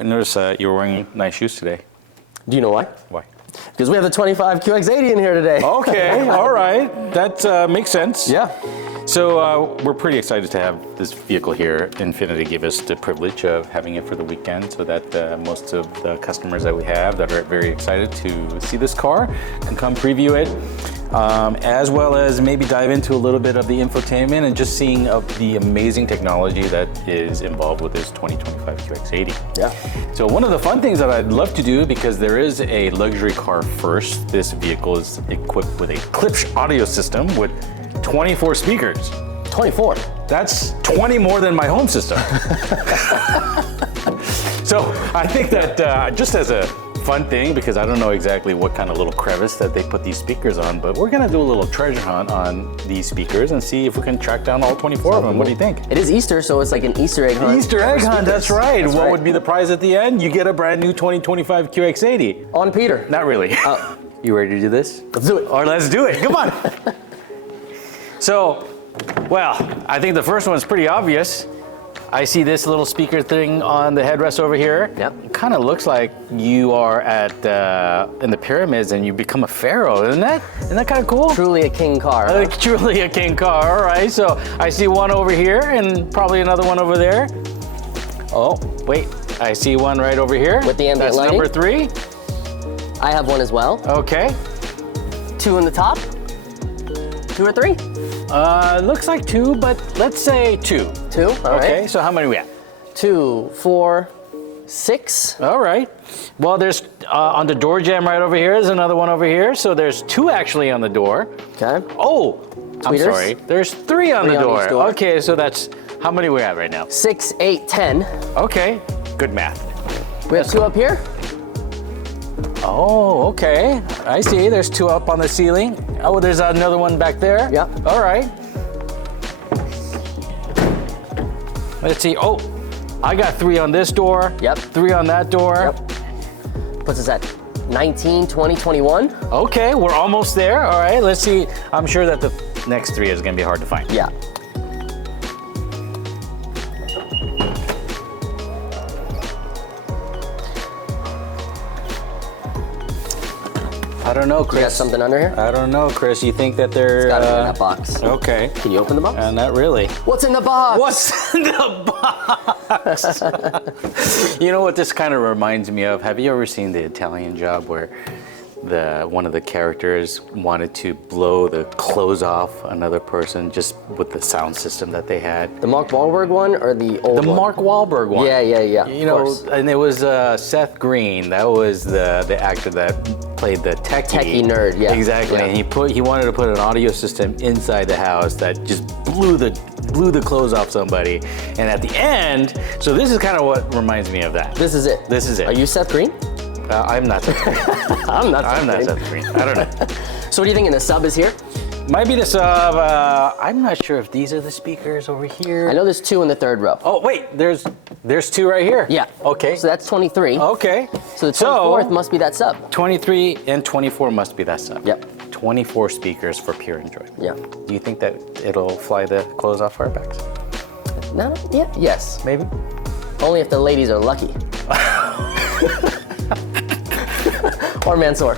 I noticed you were wearing nice shoes today. Do you know why? Why? Because we have the 25 QX80 in here today. Okay, all right. That makes sense. Yeah. So we're pretty excited to have this vehicle here. Infiniti gave us the privilege of having it for the weekend so that most of the customers that we have that are very excited to see this car can come preview it, as well as maybe dive into a little bit of the infotainment and just seeing the amazing technology that is involved with this 2025 QX80. Yeah. So one of the fun things that I'd love to do, because there is a luxury car first, this vehicle is equipped with a Klipsch audio system with 24 speakers. 24. That's 20 more than my home system. So I think that just as a fun thing, because I don't know exactly what kind of little crevice that they put these speakers on, but we're gonna do a little treasure hunt on these speakers and see if we can track down all 24 of them. What do you think? It is Easter, so it's like an Easter egg hunt. Easter egg hunt, that's right. That's what right. would be the prize at the end? You get a brand new 2025 QX80. On Peter. Not really. You ready to do this? Let's do it. Or let's do it, come on. So, well, I think the first one's pretty obvious. I see this little speaker thing on the headrest over here. Yep. It kind of looks like you are at in the pyramids and you become a pharaoh, isn't that? Isn't that kind of cool? Truly a king car. Huh? Truly a king car, all right. So I see one over here and probably another one over there. Oh, wait, I see one right over here. With the ambient lighting. That's number 3. I have one as well. Okay. 2 in the top. 2 or 3? Looks like 2, but let's say 2. 2, all right. Okay, so how many we have? 2, 4, 6. All right. Well, there's on the door jamb right over here. There's another one over here. So there's 2 actually on the door. Okay. Oh, I'm Tweeters? sorry. There's 3 on 3 the on door. each door. Okay, so that's how many we have right now? 6, 8, 10. Okay, good math. We have 2 up here. Oh, okay. I see. There's 2 up on the ceiling. Oh, there's another one back there. Yeah. All right. Let's see. Oh, I got 3 on this door. Yep. 3 on that door. Yep. Puts us at 19, 20, 21. Okay, we're almost there. All right, let's see. I'm sure that the next 3 is going to be hard to find. Yeah. I don't know, Chris. You got something under here? I don't know, Chris. You think that they're... It's gotta be in that box. Okay. Can you open the box? Not really. What's in the box? What's in the box? You know what this kind of reminds me of? Have you ever seen The Italian Job where one of the characters wanted to blow the clothes off another person just with the sound system that they had? The Mark Wahlberg one or the old one? The Mark Wahlberg one. Yeah. You know, and it was Seth Green. That was the actor that played the techie nerd. Yeah. Exactly. Yeah. And he wanted to put an audio system inside the house that just blew the clothes off somebody. And at the end, so this is kind of what reminds me of that. This is it. This is it. Are you Seth Green? I'm not Seth Green. I'm not Seth Green. I don't know. So what do you think in the sub is here? Might be the sub. I'm not sure if these are the speakers over here. I know there's 2 in the 3rd row. Oh wait, there's 2 right here. Yeah. Okay. So that's 23. Okay. So the 24th must be that sub. 23 and 24 must be that sub. Yep. 24 speakers for pure enjoyment. Yeah. Do you think that it'll fly the clothes off our backs? No? Yeah. Yes. Maybe. Only if the ladies are lucky. Or Mansoor.